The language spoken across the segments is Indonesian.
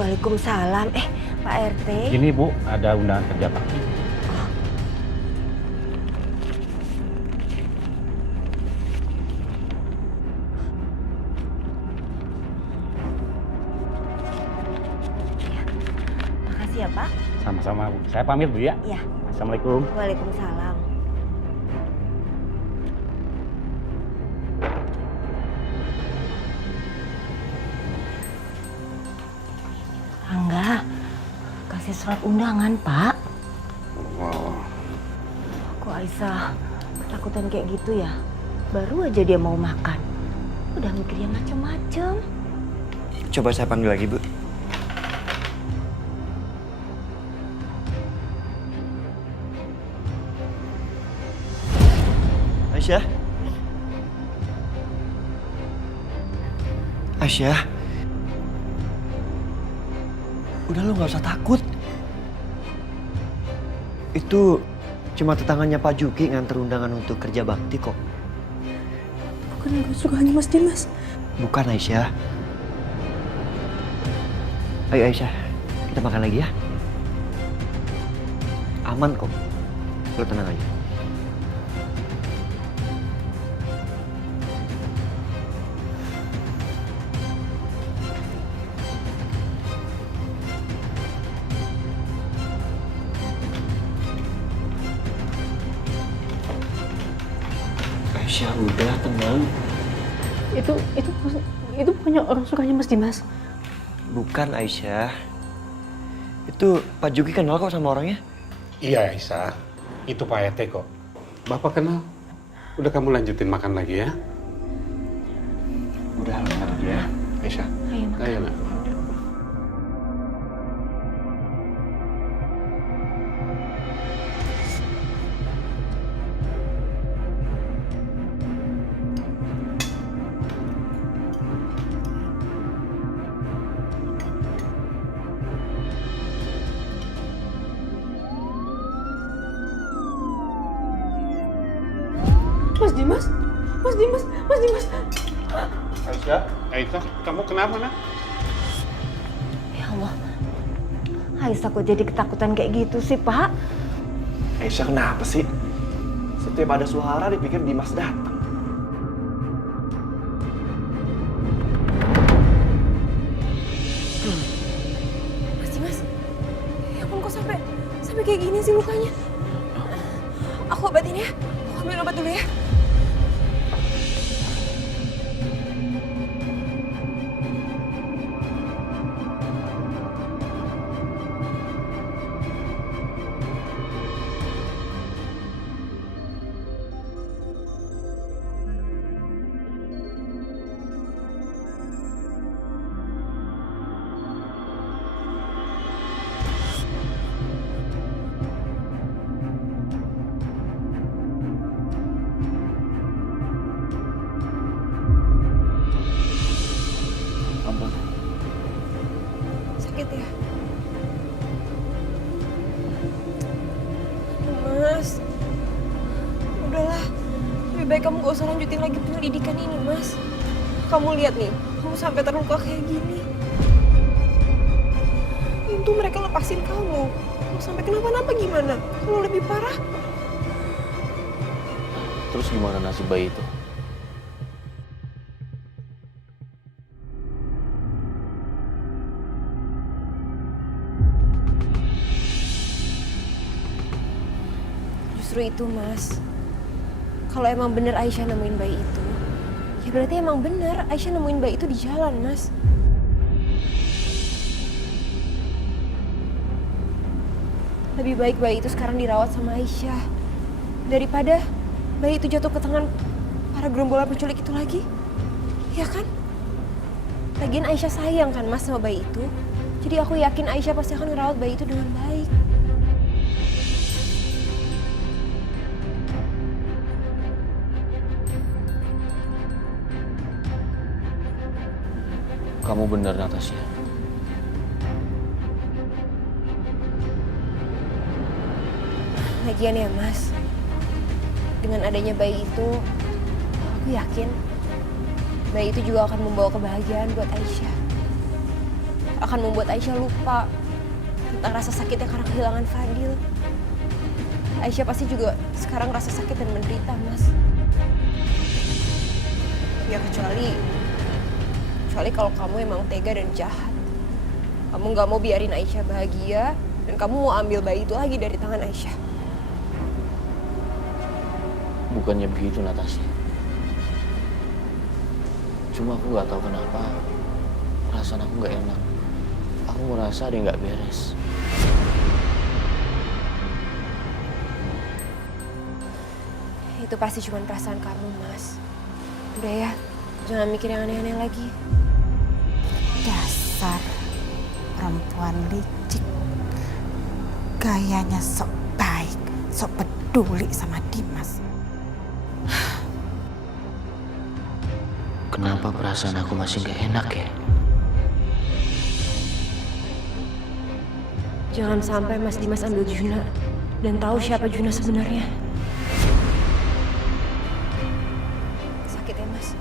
Waalaikumsalam. Pak RT. Ini Bu, ada undangan kerja bakti. Makasih ya Pak. Sama-sama Bu. Saya pamit Bu ya. Iya. Assalamualaikum. Waalaikumsalam. Angga, kasih surat undangan Pak. Wow. Kok Aisyah ketakutan kayak gitu ya? Baru aja dia mau makan, udah mikirnya macem-macem. Coba saya panggil lagi, Bu. Aisyah? Aisyah? Udah lo gak usah takut. Itu cuma tetanggannya Pak Juki nganter undangan untuk kerja bakti kok. Bukan orang sukaannya Mas Dimas. Bukan Aisyah. Ayo Aisyah, kita makan lagi ya. Aman kok. Lo tenang aja. Aisyah, udah tenang. Itu bukannya orang sukanya Mas Dimas. Bukan Aisyah. Itu Pak Juki kenal kok sama orangnya. Iya Aisyah, itu Pak RT kok. Bapak kenal. Udah kamu lanjutin makan lagi ya. Udah makan lagi ya. Aisyah, Ayo makan. ayo nak. Mas Dimas, Mas Dimas, Mas Dimas. Aisyah, Aisyah, kamu kenapa nak? Ya Allah, Aisyah kok jadi ketakutan kayak gitu sih Pak? Aisyah kenapa sih? Setiap ada suara dipikir Dimas datang. Mas Dimas. Ya ampun kok sampai kayak gini sih lukanya. Aku obatin ya. Aku ambil obat dulu ya. Sakit ya? Mas, udahlah. Lebih baik kamu gak usah lanjutin lagi penyelidikan ini, Mas. Kamu lihat nih, kamu sampai terluka kayak gini. Untung mereka lepasin kamu. Kalau sampai kenapa-napa gimana? Kalau lebih parah? Terus gimana nasib bayi itu? Justru itu, Mas. Kalau emang bener Aisyah nemuin bayi itu, ya berarti emang bener Aisyah nemuin bayi itu di jalan, Mas. Lebih baik bayi itu sekarang dirawat sama Aisyah daripada bayi itu jatuh ke tangan para gerombolan penculik itu lagi. Ya kan? Lagian Aisyah sayang kan Mas sama bayi itu. Jadi aku yakin Aisyah pasti akan ngerawat bayi itu dengan baik. Kamu benar, Natasha. Lagian ya Mas, dengan adanya bayi itu, aku yakin bayi itu juga akan membawa kebahagiaan buat Aisyah. akan membuat Aisyah lupa tentang rasa sakitnya karena kehilangan Fadil. Aisyah pasti juga sekarang rasa sakit dan menderita, Mas. Ya kecuali kalau kamu emang tega dan jahat. Kamu nggak mau biarin Aisyah bahagia dan kamu mau ambil bayi itu lagi dari tangan Aisyah. Bukannya begitu, Natasha. Cuma aku nggak tahu kenapa perasaan aku nggak enak. Aku merasa ada yang nggak beres. Itu pasti cuma perasaan kamu, Mas. Udah ya, jangan mikir yang aneh-aneh lagi. Dasar perempuan licik. Gayanya sok baik, sok peduli sama Dimas. Kenapa perasaan aku masih nggak enak ya? Jangan sampai Mas Dimas ambil Juna dan tahu siapa Juna sebenarnya. Sakit ya, Mas.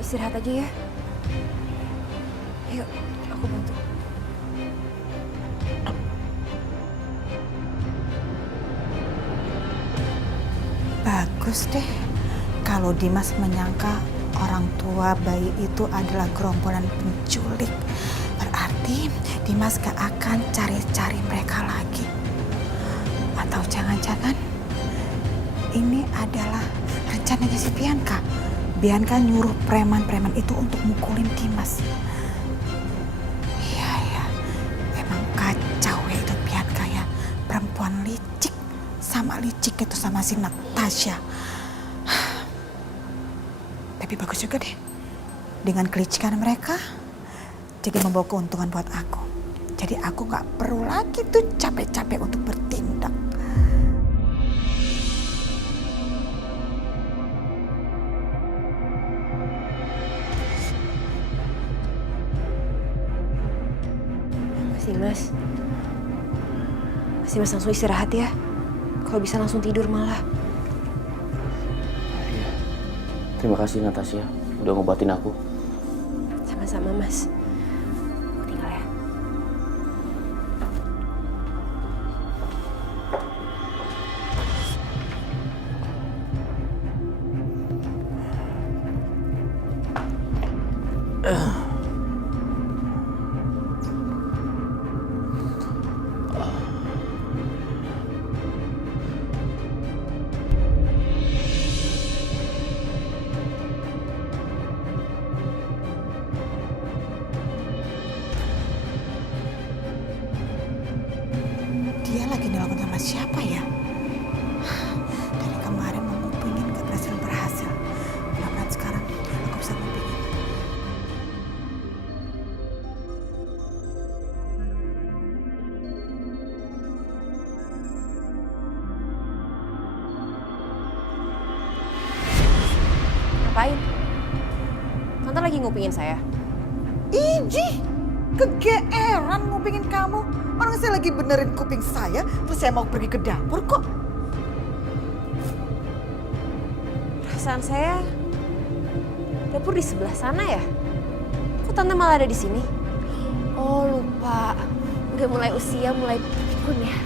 Istirahat aja ya. Yuk, aku bantu. Bagus deh kalau Dimas menyangka orang tua bayi itu adalah gerombolan penculik. Berarti Dimas gak akan cari-cari mereka lagi. Atau jangan-jangan ini adalah rencananya si Bianca. Bianca nyuruh preman-preman itu untuk mukulin Dimas. Iya ya, emang kacau ya itu Bianca ya. Perempuan licik, sama licik itu sama si Natasha. Tapi bagus juga deh. Dengan kelicikan mereka, jadi membawa keuntungan buat aku. Jadi aku gak perlu lagi tuh capek-capek untuk bertindak. Mas langsung istirahat ya. Kalau bisa langsung tidur malah. Iya. Terima kasih, Natasha. Udah ngobatin aku. Sama-sama, Mas. Aku tinggal ya. Dia lagi nelpon sama siapa ya? Dari kemarin mau ngupingin gak berhasil. Mudah-mudahan sekarang aku bisa ngupingin. Ngapain? Tante lagi ngupingin saya. Iji, kegeeran ngupingin kamu. Orang saya lagi benerin kuping saya, terus saya mau pergi ke dapur kok. Perasaan saya dapur di sebelah sana ya. Kok tante malah ada di sini? Oh lupa, udah mulai usia, mulai pikun ya.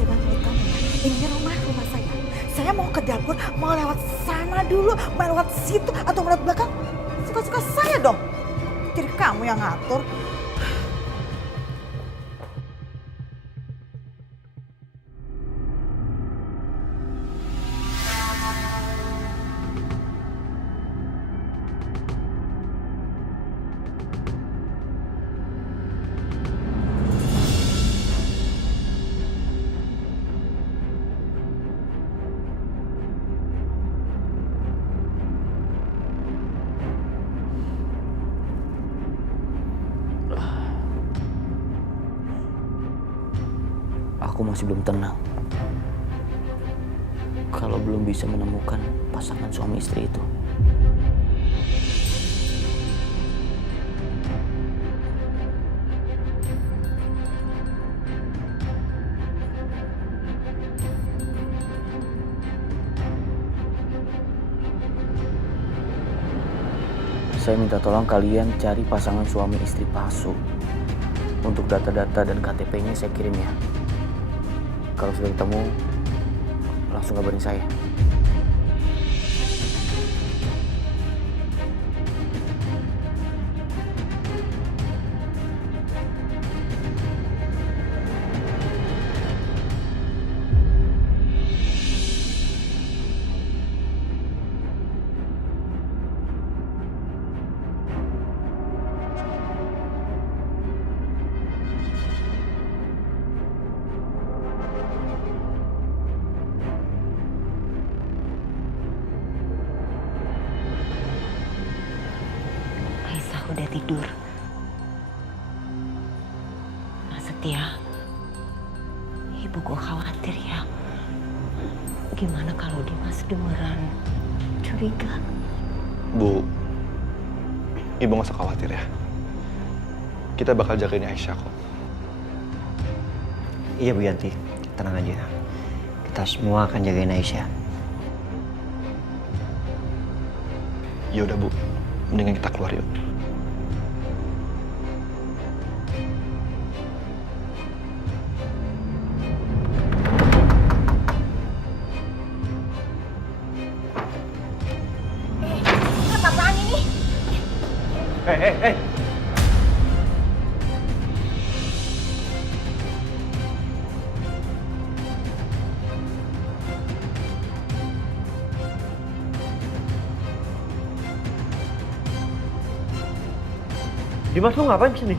Jangan lihat kamu ya. Ini rumah saya. Saya mau ke dapur, mau lewat sana dulu, mau lewat situ atau lewat belakang. Suka-suka saya dong. Jadi kamu yang ngatur. Aku masih belum tenang. Kalau belum bisa menemukan pasangan suami istri itu. saya minta tolong kalian cari pasangan suami istri palsu. Untuk data-data dan KTP-nya saya kirim ya. Kalau sudah ketemu, langsung kabarin saya. Aisyah udah tidur. Mas Setia, ibu gue khawatir ya. Gimana kalau Dimas dengeran curiga? Bu, Ibu nggak usah khawatir ya. Kita bakal jagain Aisyah kok. Iya Bu Yanti, tenang aja. Kita semua akan jagain Aisyah. Ya udah Bu, mendingan kita keluar yuk. Apa-apaan ini? Hei. Dimas, lu ngapain sini?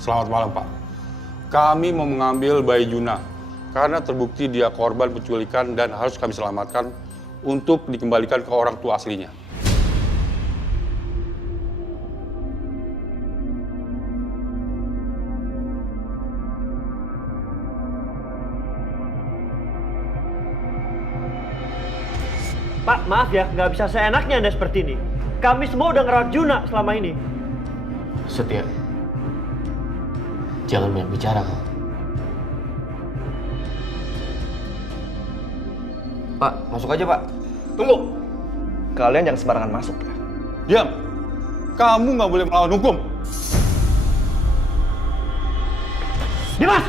Selamat malam, Pak. Kami mau mengambil bayi Juna karena terbukti dia korban penculikan dan harus kami selamatkan untuk dikembalikan ke orang tua aslinya. Pak, maaf ya, nggak bisa seenaknya Anda seperti ini. Kami semua udah ngerawat Juna selama ini. Setia, jangan banyak bicara kok. Pak, masuk aja Pak. Tunggu. Kalian jangan sembarangan masuk ya. Diam! Kamu nggak boleh melawan hukum. Dimas!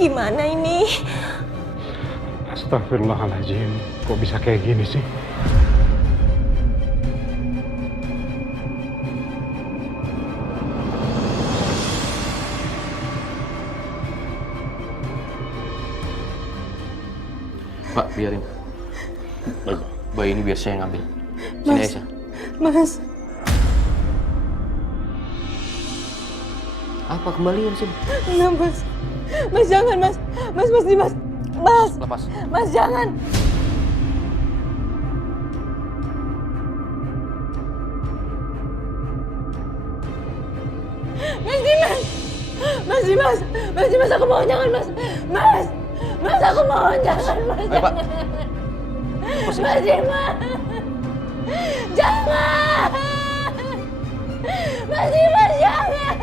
Gimana ini? Astagfirullahaladzim, kok bisa kayak gini sih? Pak, biarin. Baik. Bayi ini biar saya yang ngambil. Sini Aisyah. Mas, Apa kembalian sini? enggak mas. Mas jangan mas. Mas Dimas. Mas. Lepas. Mas jangan. Mas Dimas, aku mohon jangan mas. Mas aku mohon jangan mas. Ayo Pak. Mas Dimas. Jangan. Mas Dimas jangan.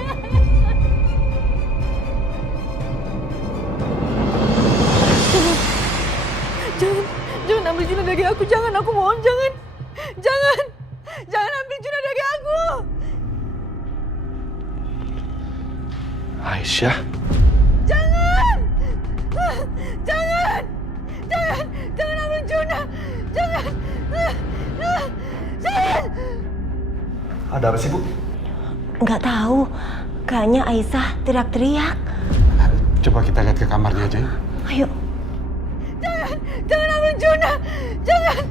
Jangan ambil Juna dari aku, jangan, aku mohon, jangan ambil Juna dari aku. Aisyah. Jangan ambil Juna, jangan. Ada apa sih Bu? Nggak tahu, kayaknya Aisyah teriak-teriak. Coba kita lihat ke kamarnya aja yuk. Ayo. Jangan ambil Juna, jangan.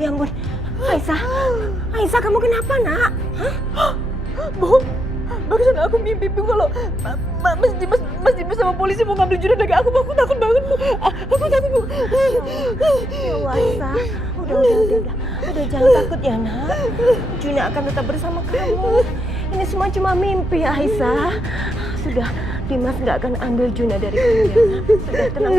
Ya ampun, Aisyah kamu kenapa nak? Hah? Bu, Barusan aku mimpi Bu kalau Mas Dimas sama polisi mau ngambil Juna dari aku. Aku takut banget Bu. Aku takut Bu. Ya Allah Aisyah, udah jangan takut ya nak. Juna akan tetap bersama kamu. Ini semua cuma mimpi Aisyah. Sudah, Dimas nggak akan ambil Juna dari kamu ya nak. Sudah tenang.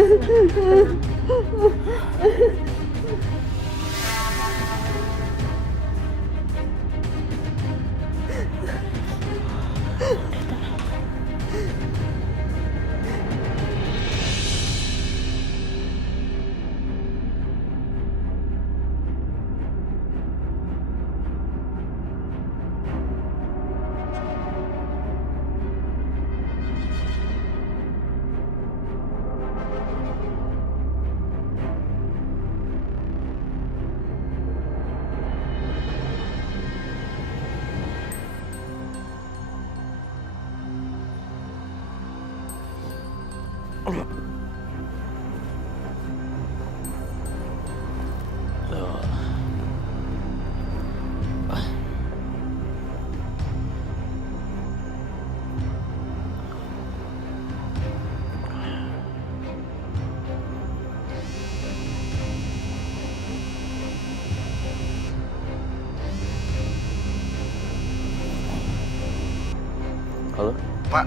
Halo? Pak,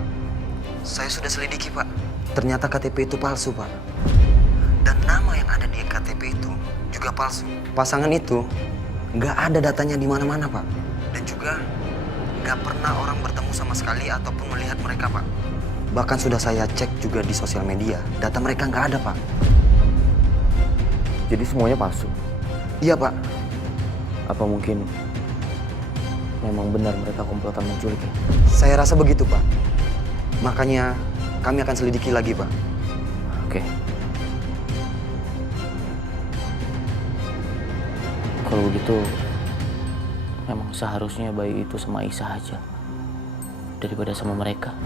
saya sudah selidiki Pak. Ternyata KTP itu palsu Pak. Dan nama yang ada di KTP itu juga palsu. Pasangan itu nggak ada datanya di mana-mana Pak. Dan juga nggak pernah orang bertemu sama sekali ataupun melihat mereka Pak. Bahkan sudah saya cek juga di sosial media, data mereka nggak ada Pak. Jadi semuanya palsu? Iya Pak. Apa mungkin memang benar mereka komplotan menculik ya? Saya rasa begitu Pak. Makanya kami akan selidiki lagi Pak. Oke. Kalau begitu, memang seharusnya bayi itu sama Aisyah aja daripada sama mereka.